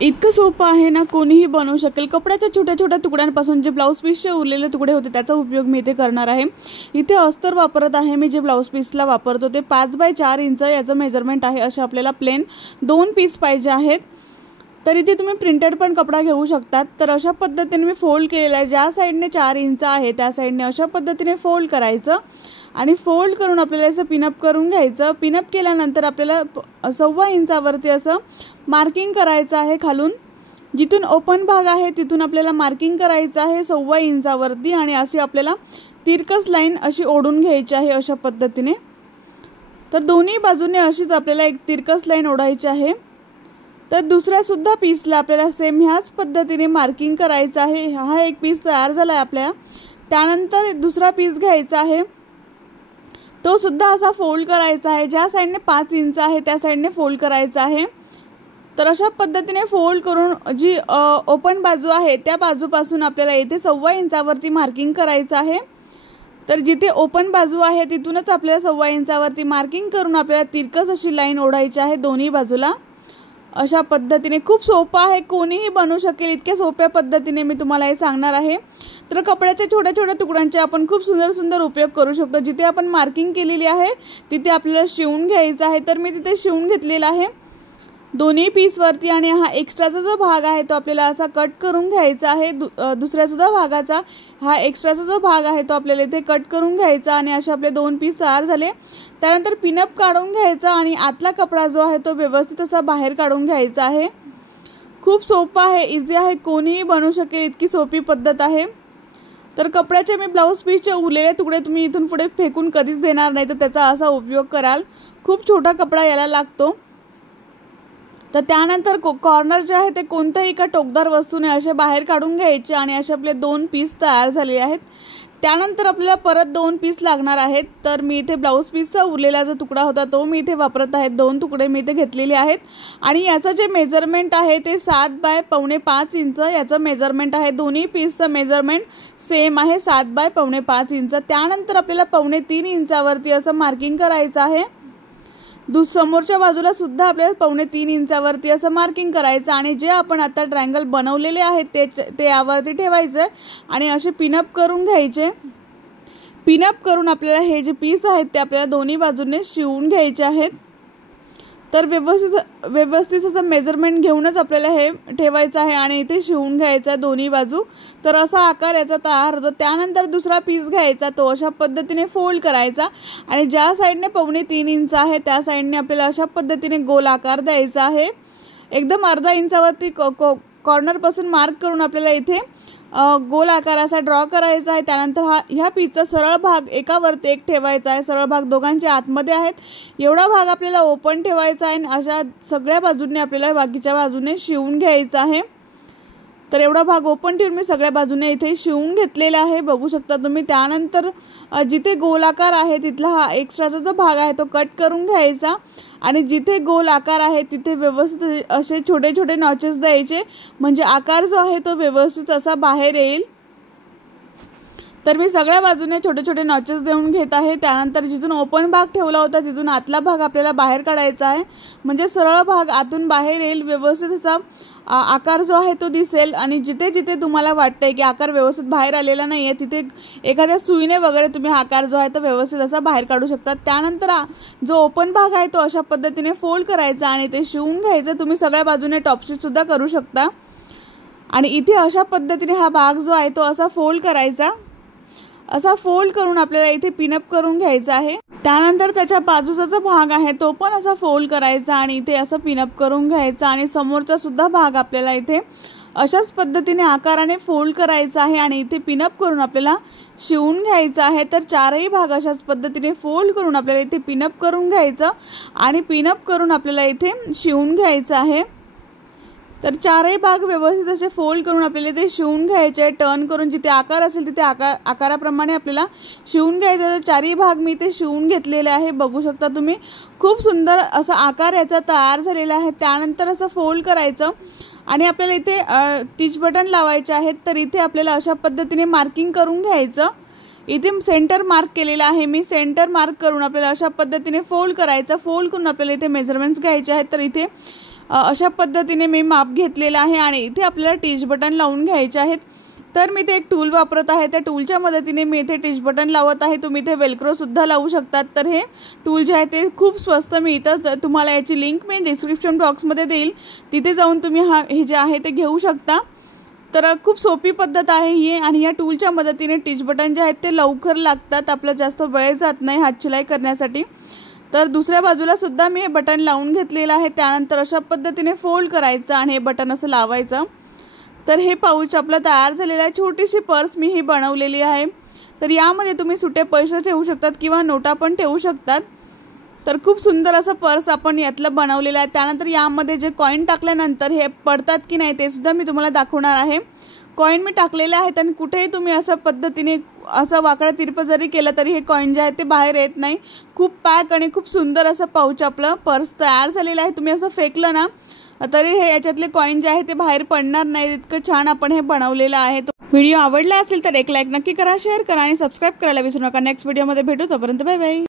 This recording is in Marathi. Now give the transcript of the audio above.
इतकं सोपं आहे ना, कोणीही बनवू शकेल। कपड्याच्या छोट्या छोट्या तुकड्यांपासून जे ब्लाऊज पीसचे उरलेले तुकडे होते त्याचा उपयोग मी इथे करणार आहे। इथे अस्तर वापरत आहे मी, जे ब्लाऊज पीसला वापरतो ते 5 बाय 4 इंच याचं मेजरमेंट आहे। असे आपल्याला प्लेन 2 पीस पाहिजे आहेत। तर इथे तुम्ही प्रिंटेड पण कपडा घेऊ शकतात। तर अशा पद्धतीने मी फोल्ड केलेला आहे। ज्या साईडने 4 इंच आहे त्या साईडने अशा पद्धतीने फोल्ड करायचं आणि फोल्ड करून आपल्याला असं पिनअप करून घ्यायचं। पिनअप केल्यानंतर आपल्याला 1.25 इंचावरती असं मार्किंग करायचं आहे। खालून जिथून ओपन भाग आहे तिथून आपल्याला मार्किंग करायचं आहे 1.25 इंचावरती आणि अशी आपल्याला तिरकस लाईन अशी ओढून घ्यायची आहे अशा पद्धतीने। तर दोन्ही बाजूने अशीच आपल्याला एक तिरकस लाईन ओढायची आहे। तर दुसऱ्या सुद्धा पीसला आपल्याला सेम ह्याच पद्धतीने मार्किंग करायचं आहे। हा एक पीस तयार झाला आहे आपल्या। त्यानंतर दुसरा पीस घ्यायचा आहे, तो सुद्धा असा फोल्ड करायचा आहे। ज्या साईडने 5 इंच आहे त्या साईडने फोल्ड करायचा आहे। तर अशा पद्धतीने फोल्ड करून जी ओपन बाजू आहे त्या बाजूपासून आपल्याला इथे 1.25 इंचावरती मार्किंग करायचं आहे। तर जिथे ओपन बाजू आहे तिथूनच आपल्याला 1.25 इंचावरती मार्किंग करून आपल्याला तिरकस अशी लाईन ओढायची आहे दोन्ही बाजूला। अशा पद्धतीने खूप सोपं आहे, कोणीही बनवू शकेल। इतक्या सोप्या पद्धतीने मी तुम्हाला हे सांगणार आहे। तर कपड्याच्या छोट्या छोट्या तुकड्यांचे आपण खूप सुंदर सुंदर उपयोग करू शकतो। जिथे आपण मार्किंग केलेली आहे तिथे आपल्याला शिवून घ्यायचं आहे। तर मी तिथे शिवून घेतलेला आहे दोन्ही पीसवरती आणि हा एक्स्ट्राचा जो भाग आहे तो आपल्याला असा कट करून घ्यायचा आहे। दुसऱ्या सुद्धा भागाचा हा एक्स्ट्राचा जो भाग आहे तो आपल्याला इथे कट करून घ्यायचा आणि असे आपले 2 पीस तयार झाले। त्यानंतर पिनअप काढून घ्यायचा आणि आतला कपडा जो आहे तो व्यवस्थित असा बाहेर काढून घ्यायचा आहे। खूप सोपं आहे, इझी आहे, कोणीही बनवू शकेल, इतकी सोपी पद्धत आहे। तर कपड्याचे मी ब्लाऊज पीसचे उरलेले तुकडे तुम्ही इथून पुढे फेकून कधीच देणार नाही, तर त्याचा असा उपयोग कराल। खूप छोटा कपडा याला लागतो। तर त्यानंतर कॉर्नर जे आहे ते कोणत्याही एका टोकदार वस्तूने असे बाहेर काढून घ्यायचे आणि असे आपले 2 पीस तयार झाले आहेत। त्यानंतर आपल्याला परत 2 पीस लागणार आहेत। तर मी इथे ब्लाऊज पीसचा उरलेला जो तुकडा होता तो मी इथे वापरत आहे। 2 तुकडे मी इथे घेतलेले आहेत आणि याचं जे मेजरमेंट आहे ते 7 बाय 4.25 इंच याचं मेजरमेंट आहे। दोन्ही पीसचं मेजरमेंट सेम आहे, 7 बाय 4.25 इंच। त्यानंतर आपल्याला 3.25 इंचावरती असं मार्किंग करायचं आहे। समोरच्या बाजूला सुद्धा आपल्याला 3.25 इंचावरती असं मार्किंग करायचं आणि जे आपण आता ट्रायंगल बनवलेले आहेत ते यावरती ठेवायचं आणि असे पिनअप करून घ्यायचे। पिनअप करून आपल्याला हे जे पीस आहेत ते आपल्याला दोन्ही बाजूने शिवून घ्यायचे आहेत। तर व्यवस्थित असं मेजरमेंट घेऊनच आपल्याला हे ठेवायचं आहे आणि इथे शिवून घ्यायचा दोन्ही बाजू। तर असा आकार याचा तयार होतो। त्यानंतर दुसरा पीस घ्यायचा, तो अशा पद्धतीने फोल्ड करायचा आणि ज्या साईडने 3.25 इंच आहे त्या साईडने आपल्याला अशा पद्धतीने गोल आकार द्यायचा आहे। एकदम अर्धा इंचावरती कॉर्नरपासून मार्क करून आपल्याला इथे गोल आकार असा ड्रॉ करायचा आहे। त्यानंतर ह्या पीसचा सरळ भाग एकावरती एक ठेवायचा आहे। सरळ भाग दोघांच्या आतमध्ये आहेत एवढा भाग आपल्याला ओपन ठेवायचा आहे आणि अशा सगळ्या बाजूंनी आपल्याला बाकीच्या बाजूने शिवून घ्यायचा आहे। तर एवढा भाग ओपन ठेवून मी सगळ्या बाजूने इथे शिवून घेतलेला आहे, बघू शकता तुम्ही। त्यानंतर जिथे गोल आकार आहे तिथला हा एक्स्ट्राचा जो भाग आहे तो कट करून घ्यायचा आणि जिथे गोल आकार आहे तिथे व्यवस्थित असे छोटे छोटे नॉचेस द्यायचे, म्हणजे आकार जो आहे तो व्यवस्थित असा बाहेर येईल। तर मी सगळ्या बाजूने छोटे छोटे नॉचेस देऊन घेत आहे। त्यानंतर जिथून ओपन भाग ठेवला होता तिथून आतला भाग आपल्याला बाहेर काढायचा आहे, म्हणजे सरळ भाग आतून बाहेर येईल। व्यवस्थित असा आकार जो आहे तो दिसेल आणि जिथे जिथे तुम्हाला वाटतंय की आकार व्यवस्थित बाहेर आलेला नाही आहे तिथे एखाद्या सुईने वगैरे तुम्ही आकार जो आहे तो व्यवस्थित असा बाहेर काढू शकता। त्यानंतर जो ओपन भाग आहे तो अशा पद्धतीने फोल्ड करायचा आणि ते शिवून घ्यायचं। तुम्ही सगळ्या बाजूने टॉपस्टिच सुद्धा करू शकता आणि इथे अशा पद्धतीने हा भाग जो आहे तो असा फोल्ड करायचा। असा फोल्ड करून आपल्याला इथे पिनअप करून घ्यायचा आहे। त्यानंतर त्याच्या बाजूचा जो भाग आहे तो पण असा फोल्ड करायचा आणि इथे असं पिनअप करून घ्यायचा आणि समोरचा सुद्धा भाग आपल्याला इथे अशाच पद्धतीने आकाराने फोल्ड करायचा आहे आणि इथे पिनअप करून आपल्याला शिवून घ्यायचं आहे। तर चारही भाग अशाच पद्धतीने फोल्ड करून आपल्याला इथे पिनअप करून घ्यायचं आणि पिनअप करून आपल्याला इथे शिवून घ्यायचं आहे। तर चारही भाग व्यवस्थित असे फोल्ड करून आपल्याला ते शिवून घ्यायचे। टर्न करून जिथे आकार असेल तिथे आकाराप्रमाणे आपल्याला शिवून घ्यायचं। तर चारही भाग मी ते शिवून घेतलेले आहे, बघू शकता तुम्ही। खूप सुंदर असा आकार याचा तयार झालेला आहे। त्यानंतर असं फोल्ड करायचं आणि आपल्याला इथे टिच बटन लावायचे आहेत। तर इथे आपल्याला अशा पद्धतीने मार्किंग करून घ्यायचं। इथे सेंटर मार्क केलेला आहे मी। सेंटर मार्क करून आपल्याला अशा पद्धतीने फोल्ड करायचं। फोल्ड करून आपल्याला इथे मेजरमेंट्स घ्यायचे आहेत। तर इथे अशा पद्धतीने मी माप घेतलेलं आहे आणि इथे आपल्याला टिच बटन लावून घ्यायचे आहेत। तर मी ते एक टूल वापरत आहे, त्या टूलच्या मदतीने मी इथे टिच बटन लावत आहे। तुम्ही इथे वेलक्रो सुद्धा लावू शकतात। तर हे टूल जे आहे ते खूप स्वस्त मिळतं, तुम्हाला याची लिंक मी डिस्क्रिप्शन बॉक्समध्ये देईल, तिथे जाऊन तुम्ही हे जे आहे ते घेऊ शकता। तर खूप सोपी पद्धत आहे ही आणि या टूलच्या मदतीने टिच बटन जे आहेत ते लवकर लागतात, आपला जास्त वेळ जात नाही हात शिलाई करण्यासाठी। तर दुसऱ्या बाजूला सुद्धा मी हे बटन लावून घेतलेलं आहे। त्यानंतर अशा पद्धतीने फोल्ड करायचं आणि हे बटन असं लावायचं। तर हे पाऊच आपलं तयार झालेलं आहे। छोटीशी पर्स मी ही बनवलेली आहे। तर यामध्ये तुम्ही सुटे पैसे ठेवू शकतात किंवा नोटा पण ठेवू शकतात। तर खूप सुंदर असं पर्स आपण यातलं बनवलेलं आहे। त्यानंतर यामध्ये जे कॉईन टाकल्यानंतर हे पडतात की नाही ते सुद्धा मी तुम्हाला दाखवणार आहे। कॉईन मी टाकलेले आहेत आणि कुठेही तुम्ही अशा पद्धतीने असं वाकडं तिरपं जरी केलं तरी हे कॉईन जे आहे ते बाहेर येत नाही। खूप पॅक आणि खूप सुंदर असं पाऊच आपलं पर्स तयार झालेलं आहे। तुम्ही असं फेकलं ना तरी हे याच्यातले कॉईन जे आहे ते बाहेर पडणार नाही, इतकं छान आपण हे बनवलेलं आहे। व्हिडिओ आवडला असेल तर एक लाईक नक्की करा, शेअर करा आणि सबस्क्राईब करायला विसरू नका। नेक्स्ट व्हिडिओमध्ये भेटू, तोपर्यंत बाय बाय।